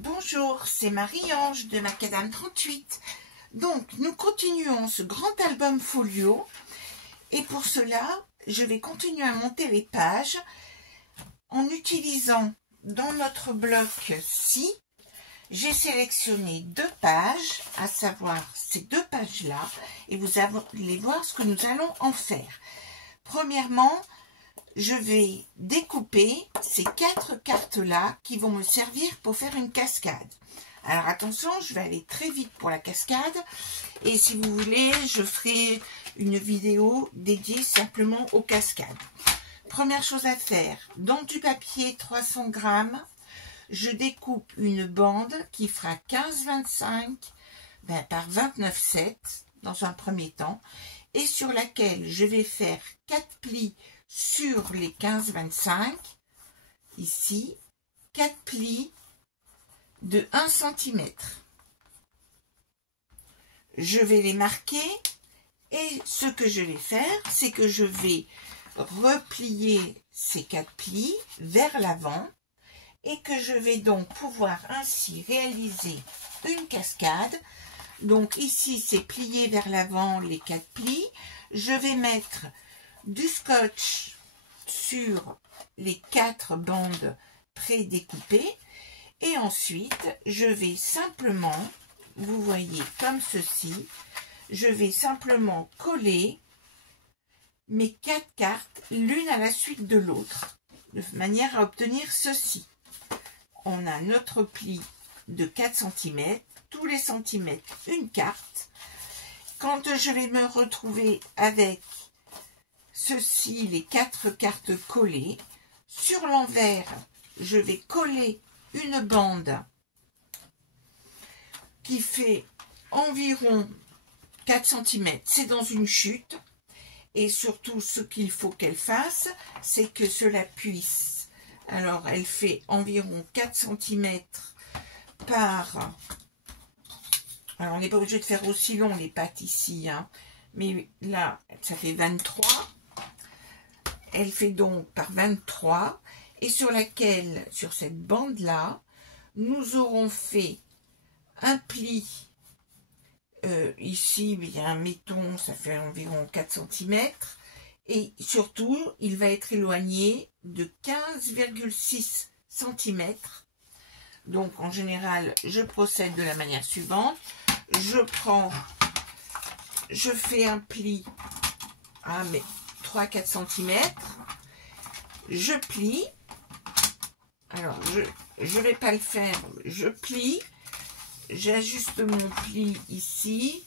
Bonjour, c'est Marie-Ange de Macadam 38. Donc, nous continuons ce grand album folio. Et pour cela, je vais continuer à monter les pages en utilisant dans notre bloc-ci, j'ai sélectionné 2 pages, à savoir ces 2 pages-là, et vous allez voir ce que nous allons en faire. Premièrement, je vais découper ces 4 cartes-là qui vont me servir pour faire une cascade. Alors attention, je vais aller très vite pour la cascade. Et si vous voulez, je ferai une vidéo dédiée simplement aux cascades. Première chose à faire, dans du papier 300 grammes, je découpe une bande qui fera 15-25 par 29,7 dans un premier temps. Et sur laquelle je vais faire 4 plis sur les 15-25, ici, 4 plis de 1 cm. Je vais les marquer et ce que je vais faire, c'est que je vais replier ces 4 plis vers l'avant et que je vais donc pouvoir ainsi réaliser une cascade. Donc ici, c'est plié vers l'avant les 4 plis. Je vais mettre du scotch sur les 4 bandes pré-découpées et ensuite je vais simplement, vous voyez comme ceci, je vais simplement coller mes 4 cartes l'une à la suite de l'autre de manière à obtenir ceci. On a notre pli de 4 cm, tous les centimètres une carte. Quand je vais me retrouver avec ceci, les 4 cartes collées, sur l'envers, je vais coller une bande qui fait environ 4 cm. C'est dans une chute. Et surtout, ce qu'il faut qu'elle fasse, c'est que cela puisse. Alors, elle fait environ 4 cm par... Alors, on n'est pas obligé de faire aussi long les pattes ici, hein. Mais là, ça fait 23. Elle fait donc par 23 et sur laquelle, sur cette bande-là, nous aurons fait un pli, ici, bien, mettons, ça fait environ 4 cm et surtout, il va être éloigné de 15,6 cm. Donc, en général, je procède de la manière suivante. Je fais un pli à 3-4 cm, je plie, alors je vais pas le faire, je plie, j'ajuste mon pli ici,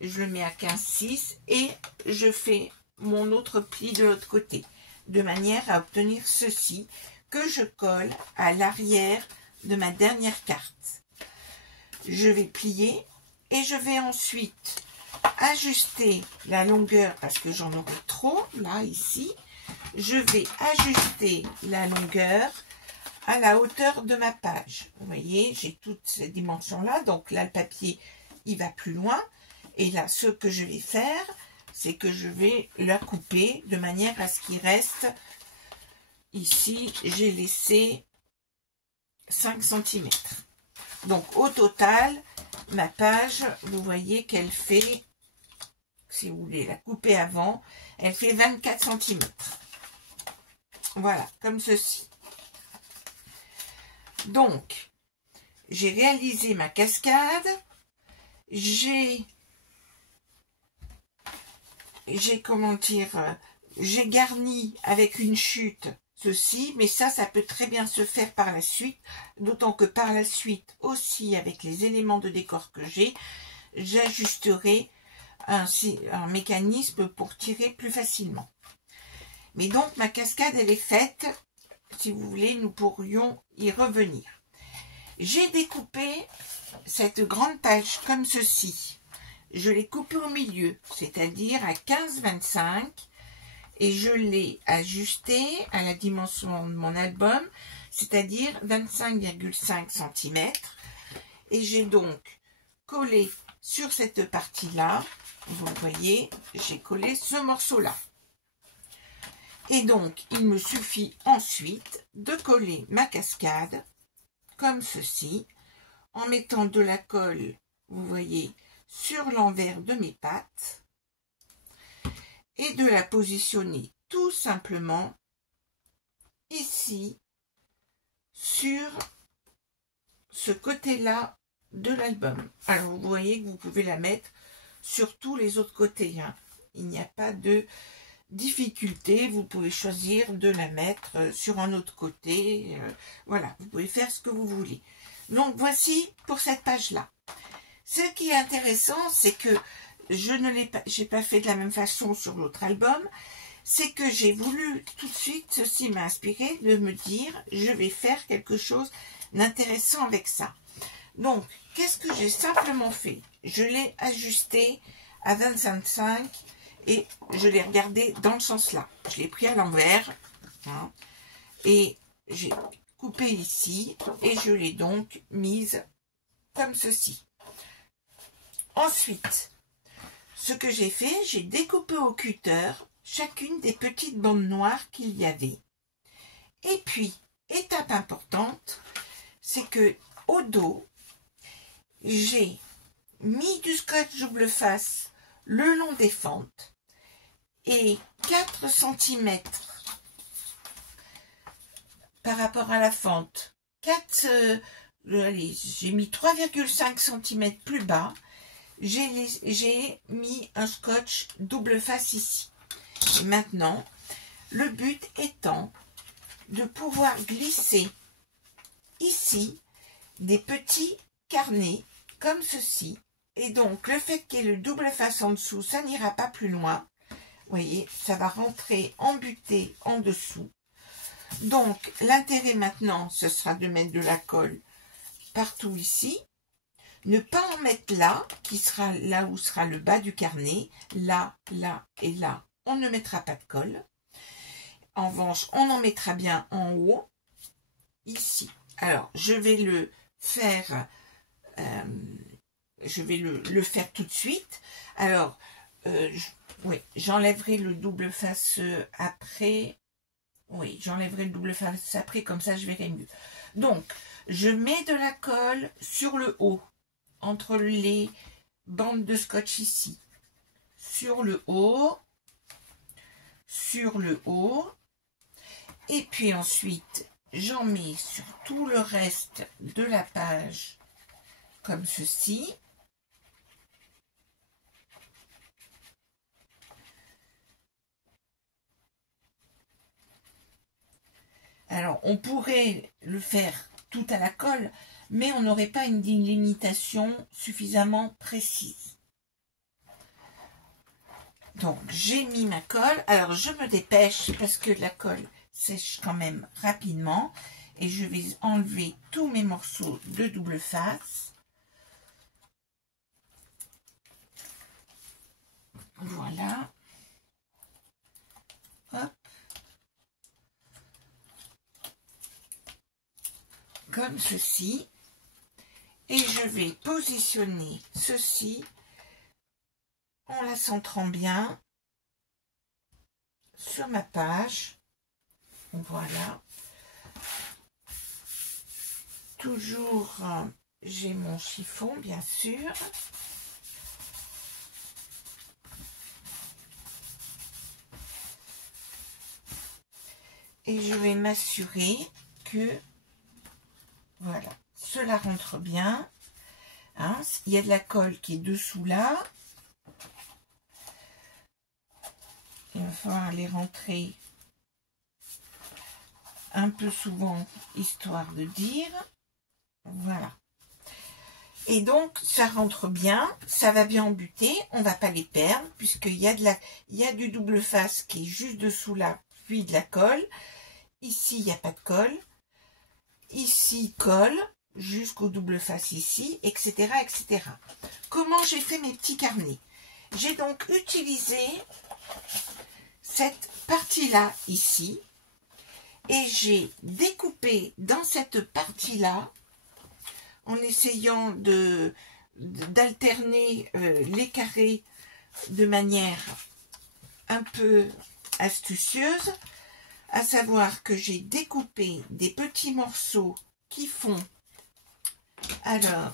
je le mets à 15,6 et je fais mon autre pli de l'autre côté, de manière à obtenir ceci que je colle à l'arrière de ma dernière carte. Je vais plier et je vais ensuite ajuster la longueur parce que j'en aurai trop là ici. Je vais ajuster la longueur à la hauteur de ma page. Vous voyez, j'ai toutes ces dimensions là, donc là le papier il va plus loin et là ce que je vais faire, c'est que je vais la couper de manière à ce qu'il reste ici, j'ai laissé 5 cm. Donc au total, ma page, vous voyez qu'elle fait, si vous voulez la couper avant, elle fait 24 cm. Voilà, comme ceci. Donc, j'ai réalisé ma cascade. J'ai comment dire, j'ai garni avec une chute ceci, mais ça peut très bien se faire par la suite, d'autant que par la suite aussi avec les éléments de décor que j'ai, j'ajusterai un mécanisme pour tirer plus facilement. Mais donc ma cascade elle est faite, si vous voulez nous pourrions y revenir. J'ai découpé cette grande page comme ceci, je l'ai coupée au milieu, c'est-à-dire à 15-25. Et je l'ai ajusté à la dimension de mon album, c'est-à-dire 25,5 cm. Et j'ai donc collé sur cette partie-là, vous voyez, j'ai collé ce morceau-là. Et donc, il me suffit ensuite de coller ma cascade, comme ceci. en mettant de la colle, vous voyez, sur l'envers de mes pattes et de la positionner tout simplement ici sur ce côté-là de l'album. Alors vous voyez que vous pouvez la mettre sur tous les autres côtés, hein. Il n'y a pas de difficulté, vous pouvez choisir de la mettre sur un autre côté, voilà, vous pouvez faire ce que vous voulez. Donc voici pour cette page-là. Ce qui est intéressant, c'est que je ne l'ai pas, j'ai pas fait de la même façon sur l'autre album, c'est que j'ai voulu tout de suite, ceci m'a inspiré de me dire, je vais faire quelque chose d'intéressant avec ça. Donc, qu'est-ce que j'ai simplement fait? Je l'ai ajusté à 25,5 et je l'ai regardé dans le sens là. Je l'ai pris à l'envers, hein, et j'ai coupé ici et je l'ai donc mise comme ceci. Ensuite, ce que j'ai fait, j'ai découpé au cutter chacune des petites bandes noires qu'il y avait. Et puis, étape importante, c'est que au dos, j'ai mis du scotch double face le long des fentes et 4 cm par rapport à la fente. Allez, j'ai mis 3,5 cm plus bas. J'ai mis un scotch double face ici. Et maintenant, le but étant de pouvoir glisser ici des petits carnets comme ceci. Et donc, le fait qu'il y ait le double face en dessous, ça n'ira pas plus loin. Vous voyez, ça va rentrer embutté en dessous. Donc, l'intérêt maintenant, ce sera de mettre de la colle partout ici. Ne pas en mettre là, qui sera là où sera le bas du carnet. Là, là et là, on ne mettra pas de colle. En revanche, on en mettra bien en haut, ici. Alors, je vais le faire, tout de suite. Alors, oui, j'enlèverai le double face après. Oui, j'enlèverai le double face après, comme ça je verrai mieux. Donc, je mets de la colle sur le haut, entre les bandes de scotch ici. Sur le haut. Et puis ensuite, j'en mets sur tout le reste de la page, comme ceci. Alors, on pourrait le faire tout à la colle, mais on n'aurait pas une délimitation suffisamment précise. Donc, j'ai mis ma colle. Alors, je me dépêche parce que la colle sèche quand même rapidement. Et je vais enlever tous mes morceaux de double face. Voilà. Hop. Comme ceci. Et je vais positionner ceci en la centrant bien sur ma page. Voilà. Toujours, j'ai mon chiffon, bien sûr. Et je vais m'assurer que, voilà, cela rentre bien. Hein, il y a de la colle qui est dessous là. Il va falloir les rentrer un peu souvent, histoire de dire. Voilà. Et donc, ça rentre bien, ça va bien embuter, on ne va pas les perdre, puisqu'il y a du double face qui est juste dessous là, puis de la colle. Ici, il n'y a pas de colle. Ici, colle, jusqu'au double face ici, etc., etc. Comment j'ai fait mes petits carnets? J'ai donc utilisé cette partie-là ici, et j'ai découpé dans cette partie-là, en essayant d'alterner les carrés de manière un peu astucieuse, à savoir que j'ai découpé des petits morceaux qui font Alors,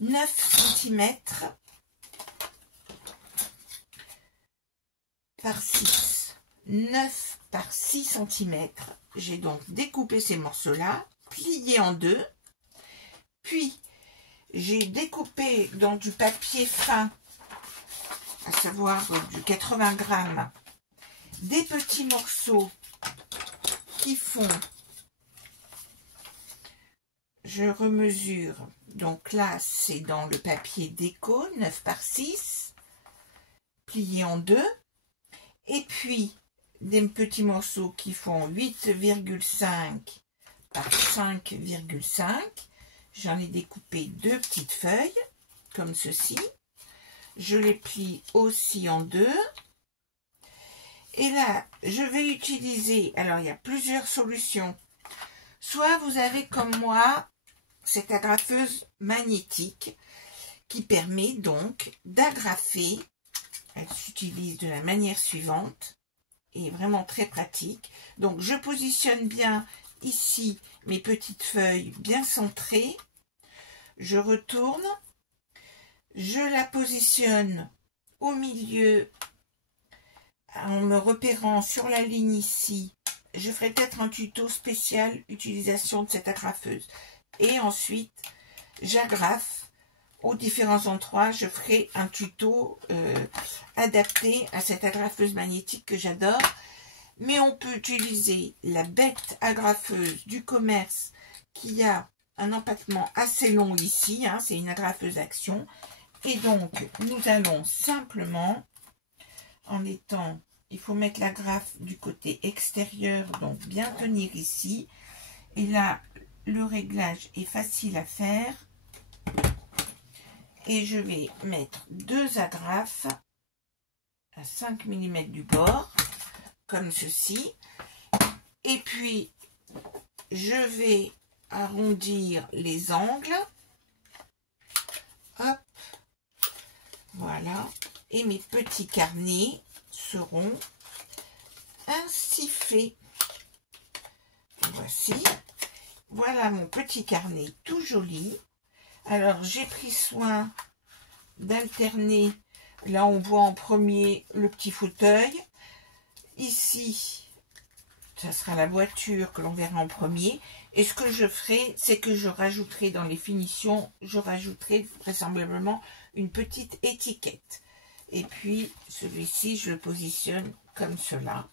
9 cm par 6. 9 par 6 cm. J'ai donc découpé ces morceaux-là, plié en deux. Puis, j'ai découpé dans du papier fin, à savoir du 80 grammes, des petits morceaux qui font, je remesure, donc là c'est dans le papier déco, 9 par 6, plié en deux, et puis des petits morceaux qui font 8,5 par 5,5, j'en ai découpé deux petites feuilles, comme ceci, je les plie aussi en deux. Et là, je vais utiliser, alors il y a plusieurs solutions. Soit vous avez comme moi cette agrafeuse magnétique qui permet donc d'agrafer. Elle s'utilise de la manière suivante et vraiment très pratique. Donc je positionne bien ici mes petites feuilles bien centrées. Je retourne. Je la positionne au milieu en me repérant sur la ligne ici. Je ferai peut-être un tuto spécial utilisation de cette agrafeuse. Et ensuite, j'agrafe aux différents endroits. Je ferai un tuto adapté à cette agrafeuse magnétique que j'adore. Mais on peut utiliser la bête agrafeuse du commerce qui a un empattement assez long ici. Hein, c'est une agrafeuse action. Et donc, nous allons simplement, en étant, il faut mettre l'agrafe du côté extérieur, donc bien tenir ici. Et là, le réglage est facile à faire. Et je vais mettre deux agrafes à 5 mm du bord, comme ceci. Et puis, je vais arrondir les angles. Hop. Voilà, et mes petits carnets seront ainsi faits. Voici, voilà mon petit carnet tout joli. Alors j'ai pris soin d'alterner. Là on voit en premier le petit fauteuil. Ici, ça sera la voiture que l'on verra en premier. Et ce que je ferai, c'est que je rajouterai dans les finitions, je rajouterai vraisemblablement une petite étiquette. Et puis, celui-ci, je le positionne comme cela.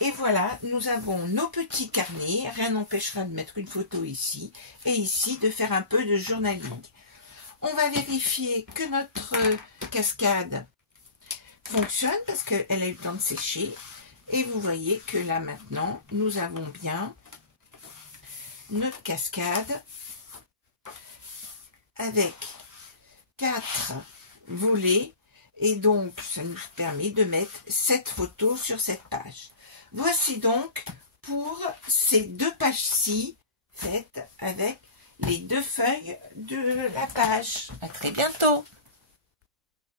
Et voilà, nous avons nos petits carnets. Rien n'empêchera de mettre une photo ici. Et ici, de faire un peu de journaling. On va vérifier que notre cascade fonctionne parce qu'elle a eu le temps de sécher. Et vous voyez que là, maintenant, nous avons bien notre cascade avec 4 volets et donc ça nous permet de mettre 7 photos sur cette page. Voici donc pour ces deux pages-ci faites avec les deux feuilles de la page. À très bientôt.